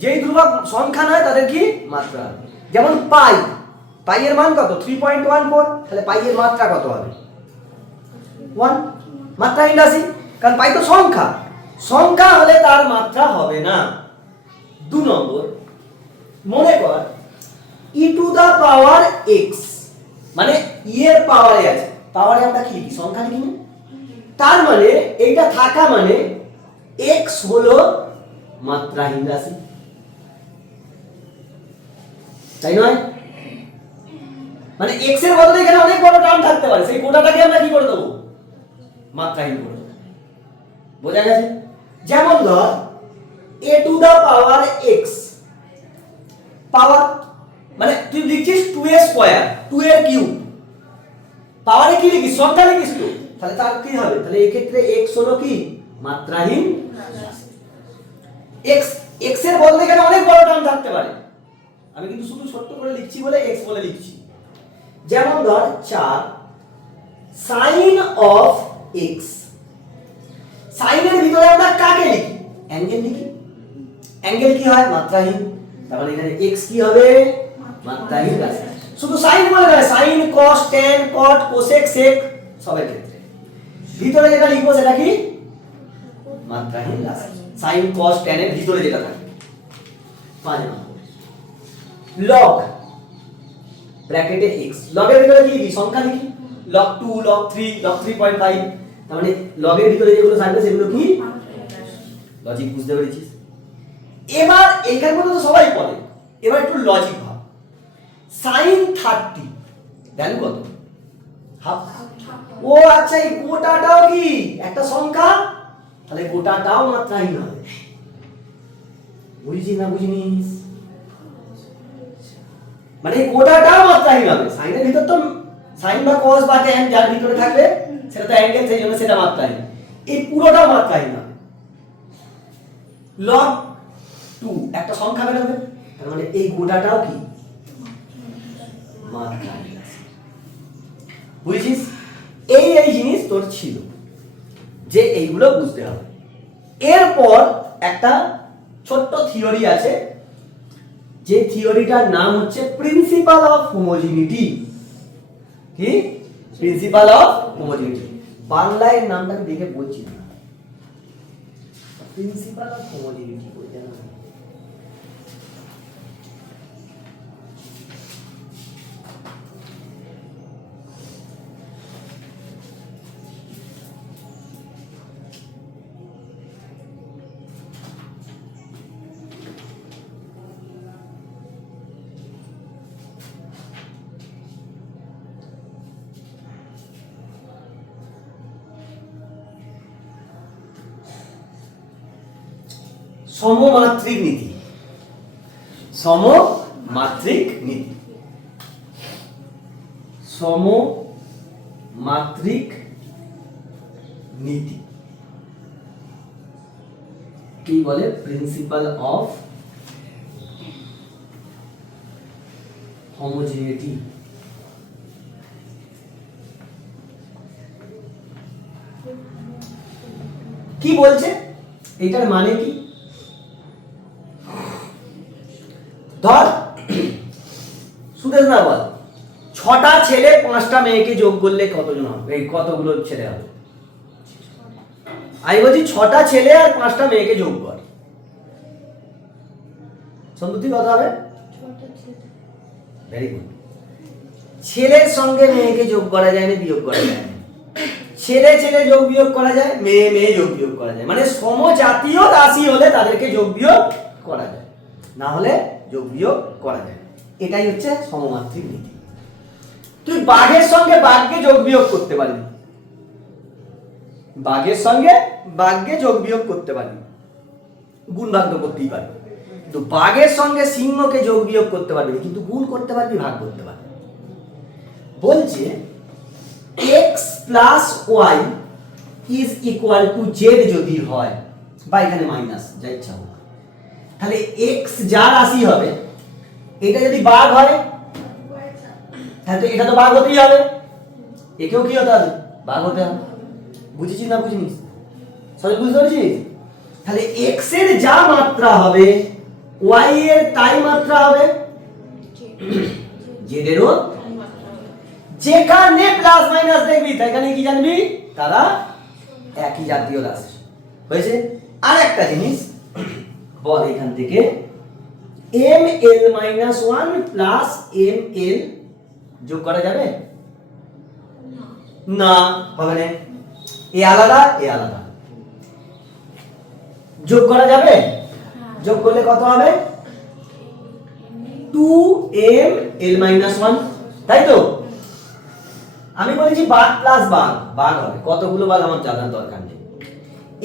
যেই ধ্রুবক সংখ্যা নয় তাদের কি? মাত্রা হবে। যেমন পাই, পাই এর মান কত? 3.14। তাহলে পাই এর মাত্রা কত হবে? 1। মাত্রাহীন রাশি, কারণ পাই তো সংখ্যা, সংখ্যা হলে তার মাত্রা হবে না। 2 নম্বর, মনে কর e to the power x, মানে e এর পাওয়ারে আছে, পাওয়ারে আমরা কি লিখি? সংখ্যা লিখি না? তার মানে এইটা থাকা মানে x হলো মাত্রাহীন রাশি, তাই নয়? মানে x এর বদলে এখানে অনেক বড় টার্ম থাকতে পারে, সেই গোটাটাকে আমরা কি করে দেবো? মাত্রাহীন করে দেবো। বোঝা গেছে? যেমন ধর a to the power x, power মানে তুই লিখছিস 2a স্কয়ার, 2 এর কিউব, পাওয়ারে কি লিখিস? সংখ্যা লিখিস তো, তাহলে তার কি হবে? তাহলে এই ক্ষেত্রে x হলো কি? মাত্রাহীন রাশি। x এর বদলে এখানে অনেক বড় টার্ম থাকতে পারে, আমি কিন্তু শুধু ছোট্ট করে লিখছি বলে x বলে লিখছি। যেমন ধর 4 sin of x, সাইনের ভিতরে আমরা কাকে লিখি? অ্যাঙ্গেল লিখি। অ্যাঙ্গেল কি হয়? মাত্রাহীন। তাহলে এখানে x কি হবে? মাত্রাহীন রাশি। শুধু সাইন বলে নয়, sign, cos, tan, cot, cosec, sec সবের ক্ষেত্রে ভিতরে যেটা লিখবো সেটা কি? মাত্রাহীন রাশি। sin cos tan এর ভিতরে যেটা থাকে। 5 নম্বর log ব্র্যাকেটে x, log এর ভিতরে কি লিখি? সংখ্যা লিখি, log 2 log 3 log 3.5, তার মানে log এর ভিতরে যেগুলো থাকবে সেগুলো কি লজিক, বুঝতে পেরেছিস? এবার এইখান পর্যন্ত তো সবাই পড়ে, এবার একটু লজিক ভাব। sin 30 ভ্যালু কত? হাফ। ও আচ্ছা, এই গোটাটাও কি একটা সংখ্যা, তাহলে গোটাটাও মাত্রাহীন হবে। বুঝিস না বুঝিনিস? মানে গোটাটাও মাত্রাহীন হবে। সাইনের ভিতর তো সাইন বা cos বা tan যার ভিতরে থাকবে সেটা তো অ্যাঙ্গেল, সেই জন্য সেটা মাত্রাহীন। এই পুরোটাও মাত্রাহীন হবে। log 2 একটা সংখ্যা বেরোবে, তার মানে এই গোটাটাও কি মাত্রাহীন। বুঝছিস? এই জিনিস তোর ছিল যে এইগুলো বুঝতে হবে। এরপর একটা ছোট্ট থিওরি আছে, যে থিওরিটার নাম হচ্ছে প্রিন্সিপাল অফ হোমোজিনিটি। কি? Principle of homogeneity. বাংলায় নামটা দেখে বলছি না, প্রিন্সিপাল অফ হোমোজিনিটি বলতে না। সমমাত্রিক নীতি, সমমাত্রিক নীতি, সমমাত্রিক নীতি কি বলে? Principle of homogeneity. কি বলছে? এটার মানে কি? ধর সুদেশ না বল, 6টা ছেলে 5টা মেয়েকে যোগ করলে কতজন হবে? এই কতগুলো ছেলে হবে? আমি বলছি 6টা ছেলে আর 5টা মেয়েকে যোগ কর, সম্পত্তি কত হবে? Very good. ছেলের সঙ্গে মেয়েকে যোগ করা যায় না, বিয়োগ করা যায় না। ছেলে ছেলে যোগ বিয়োগ করা যায়, মেয়ে মেয়ে যোগ বিয়োগ করা যায়। মানে সমজাতীয় রাশি হলে তাদেরকে যোগ বিয়োগ করা যায়, না হলে যোগ বিয়োগ করা যায়। এটাই হচ্ছে সমমাত্রিক নীতি। তুই বাঘের সঙ্গে বাঘকে যোগ বিয়োগ করতে পারবি, বাঘের সঙ্গে বাঘকে যোগ বিয়োগ করতে পারবি, গুণ ভাগ তো করতেই পারবি। কিন্তু বাঘের সঙ্গে সিংহকে যোগ বিয়োগ করতে পারবি, কিন্তু গুণ করতে পারবি, ভাগ করতে পারবি। বলছে x plus y is equal to z যদি হয়, বা এখানে মাইনাস, যা ইচ্ছা হোক, তাহলে x যা রাশি হবে এটা যদি বাঘ হয়, তাহলে এটা তো বাঘ হতেই হবে, একেও কি হতে হবে? বাঘ হতে হবে। বুঝেছিস না বুঝিস? সবাই বুঝতে পারছিস? তাহলে x এর যা মাত্রা হবে y এর তাই মাত্রা হবে, z এরও। যেখানে প্লাস মাইনাস দেখবি সেখানে কি জানবি? তারা একই জাতীয় রাশি। হয়েছে? আর একটা জিনিস বল, এখান থেকে ml-1 প্লাস ml যোগ করা যাবে না? হবে না, এ আলাদা এ আলাদা। যোগ করা যাবে? যোগ করলে কত হবে? 2ml-1, তাই তো? আমি বলেছি বাঘ প্লাস বাঘ, বাঘ হবে। কতগুলো বাঘ আমার জানার দরকার নেই।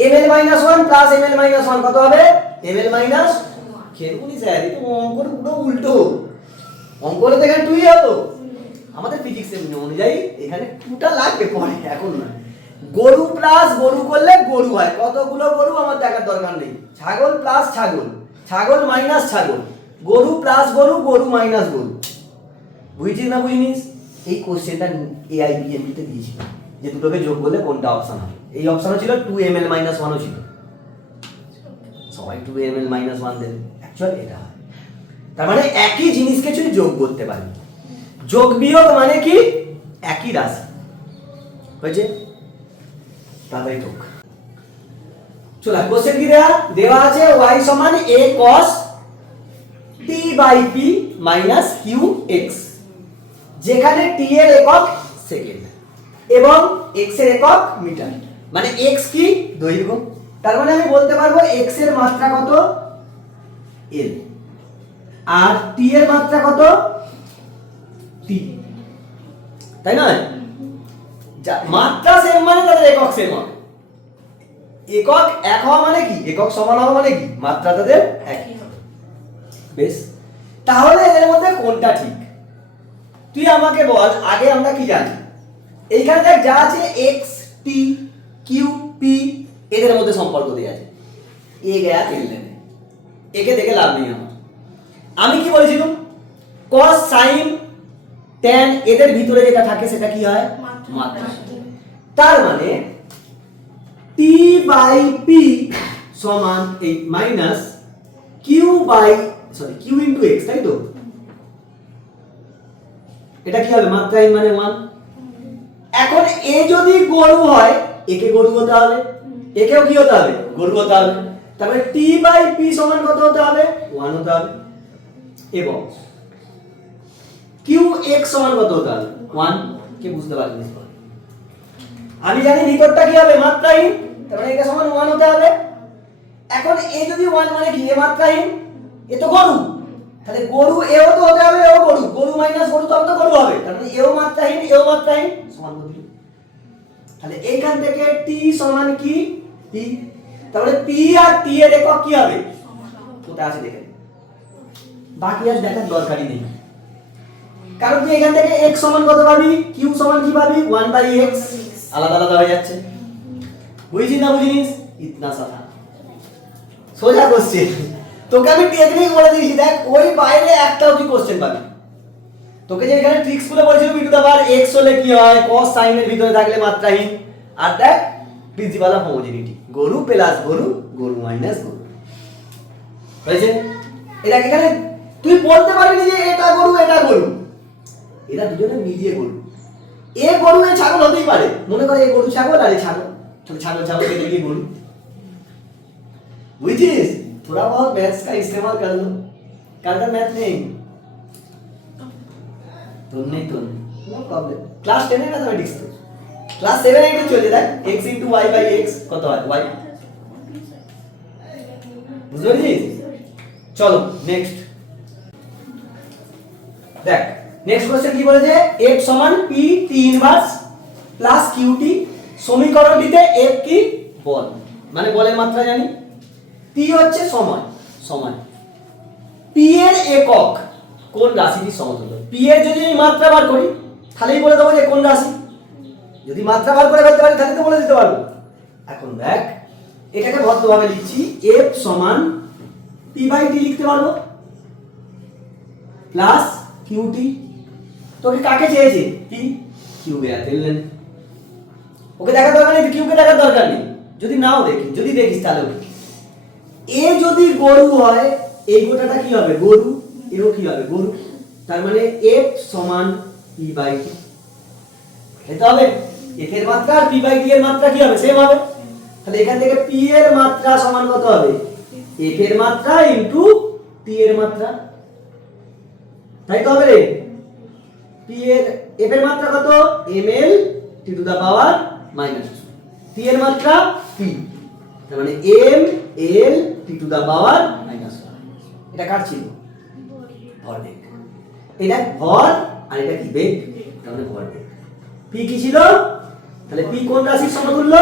ml-1 প্লাস ml-1 কত হবে? ml- খেলবুনি স্যার, এই তো অঙ্কর পুরো উল্টো। অঙ্করে তো এখানে 2 হতো, আমাদের ফিজিক্সের নিয়ম অনুযায়ী এখানে 2টা লাগবে পরে, এখন না। গরু প্লাস গরু করলে গরু হয়, কতগুলো গরু আমার দেখার দরকার নেই। ছাগল প্লাস ছাগল, ছাগল মাইনাস ছাগল, গরু প্লাস গরু, গরু মাইনাস গরু। বুঝছিস না বুঝিনিস? এই কোশ্চেনটা AIBMB তে দিয়েছিল, যে দুটোকে যোগ করলে কোনটা অপশন হবে। এই অপশনও ছিল, 2ml-1ও ছিল। সবাই 2ml-1 দেবে, অ্যাকচুয়ালি এটা হয়। তার মানে একই জিনিসকে তুই যোগ করতে পারবি। যোগ বিয়োগ মানে কি? একই রাশি। হয়েছে? তাড়াতাড়ি ঢোক। চলো কোশ্চেন কি দেওয়া আছে y সমান a cos t by p minus qx, যেখানে t এর একক সেকেন্ড এবং x এর একক মিটার, মানে x কি দৈর্ঘ্য, তার মানে আমি বলতে পারবো x এর মাত্রা কত l আর t এর মাত্রা কত t, তাই না? মাত্রা সেম মানে তাদের একক সেম হবে। একক এক হওয়া মানে কি, একক সমান হওয়া মানে কি, মাত্রা তাদের একই হবে। বেশ, তাহলে এদের মধ্যে কোনটা ঠিক তুই আমাকে বল। আগে আমরা কি জানি, এইখানে দেখ যা আছে x t q p এদের মধ্যে সম্পর্ক দেয়া আছে, এ গয়া তেল নেবে, একে দেখে লাভ নেই আমার। আমি কি বলেছিলাম cos sin tan এদের ভিতরে যেটা থাকে সেটা কি হয় মাত্রা। তার মানে t বাই p সমান এই minus q by q into x, তাই তো? এটা কি হবে মাত্রা ইন মানে 1। এখন এ যদি গরু হয় একে গরু হতে হবে, একেও কি হতে হবে গরু হতে হবে, তারপরে t বাই p সমান কত হতে হবে 1 হতে হবে, এবং qx সমান কত হতে হবে 1। কে বুঝতে পারছিস? আমি জানি ভিতরটা কি হবে মাত্রাহীন, তার মানে এটা সমান 1 হতে হবে। এখন এ যদি 1 মানে কি, এ মাত্রাহীন, এ তো গরু, তাহলে গরু এও তো হতে হবে, এও গরু, গরু মাইনাস গরু তবে তো গরু হবে, তার মানে এও মাত্রাহীন এও মাত্রাহীন, সমান করে দিল। তাহলে এইখান থেকে t সমান কি t, তাহলে p আর t এর একক কি হবে কোথায় আছে দেখেন, বাকি আর দেখার দরকারই নেই, কারণ তুই এখান থেকে x সমান কত পাবি, q সমান কি পাবি 1/x, আলাদা আলাদা হয়ে যাচ্ছে। বুঝছিস না বুঝিস? ইতনা সাথা সোজা কোশ্চেন, তোকে আমি টেকনিক বলে দিয়েছি, দেখ ওই বাইরে একটাও তুই কোশ্চেন পাবি। তোকে যে এখানে ট্রিক্স গুলো বলেছিল বিটুদা বার x হলে কি হয়, cos sin এর ভিতরে থাকলে মাত্রাহীন, আর দেখ প্রিন্সিপাল অফ হোমোজেনিটি, গরু প্লাস গরু, গরু মাইনাস গরু হয়েছে। এটা এখানে তুই বলতে পারবি যে এটা গরু এটা গরু, এরা দুজনে মিলিয়ে গরু, এ গরু এ ছাগল হতেই পারে, মনে করে এ গরু ছাগল আর এ ছাগল, তাহলে ছাগল ছাগল কেটে গিয়ে গরু। বুঝছিস? थोड़ा बहुत मैथ्स का इस्तेमाल कर लो, काका मैथ नहीं तो नहीं नो प्रॉब्लम। क्लास 10 এর ম্যাথমেটিক্স তো, ক্লাস 7 এ একটু চলে যায় x * y / x কত হয় y, বুঝতে পেরেছিস? চলো নেক্সট দেখ, নেক্সট কোশ্চেন কি বলেছে, f সমান p t inverse plus qt, সমীকরণটিতে f কি বল, মানে বলের মাত্রা জানি, t হচ্ছে সময়, সময় p এর একক কোন রাশিটির সমতুল্য। p এর যদি আমি মাত্রা বার করি তাহলেই বলে দেবো যে কোন রাশি, যদি মাত্রা বার করে ফেলতে পারি তাহলে তো বলে দিতে পারবো। এখন দেখ এটাকে ভদ্রভাবে লিখছি, f সমান p/t লিখতে পারবো প্লাস qt, তোকে কাকে চেয়েছে p, q গয়া তেললেন, ওকে দেখার দরকার নেই, q কে দেখার দরকার নেই, যদি নাও দেখি, যদি দেখিস তাহলে এ যদি গরু হয় এই গোটাটা কি হবে গরু, এও কি হবে গরু, তার মানে f সমান p/t, এটা হবে f এর মাত্রা আর p/t এর মাত্রা কি হবে সেম হবে, তাহলে এখান থেকে p এর মাত্রা সমান কত হবে f এর মাত্রা ইনটু t এর মাত্রা, তাই তো হবে রে। p এর f এর মাত্রা কত ml t to the power minus, t এর মাত্রা p, তার মানে m l t to the power minus. এটা কার ছিল ভরবেগ, এটা ভর আর এটা কি বেগ, তার মানে ভরবেগ। p কি ছিল, তাহলে p কোন রাশির সমতুল্য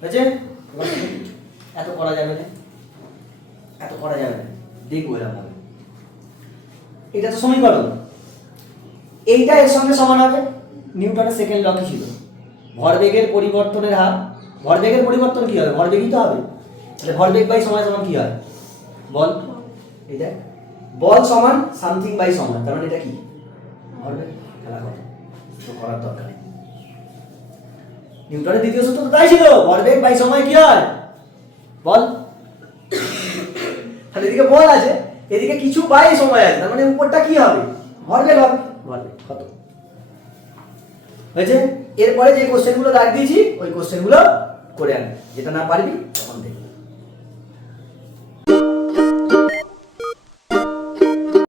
বুঝছেন? এত করা যাবে না, এত করা যাবে না, দেখবো এরকম হবে। এটা তো সমীকরণ, এইটা এর সঙ্গে সমান হবে, নিউটনের সেকেন্ড ল কি ছিল, ভরবেগের পরিবর্তনের হার, ভরবেগের পরিবর্তন কি হবে ভরবেগই তো হবে, তাহলে ভরবেগ বাই সময় সমান কি হয় বল, এটা বল সমান সামথিং বাই সময়, তার মানে এটা কি ভরবেগ, খেলা কথা তো করার দরকার নেই। নিউটনের দ্বিতীয় সূত্র তো তাই ছিল, ভরবেগ বাই সময় কি হয় বল, তাহলে এদিকে বল আছে এদিকে কিছু বাই সময় আছে, তার মানে উপরটা কি হবে ভরবেগ হবে, ভরবেগ কত হয়েছে। এরপরে যে কোশ্চেনগুলো দাগ দিয়েছি ওই কোশ্চেনগুলো করে আনবি, যেটা না পারবি তখন দেখ।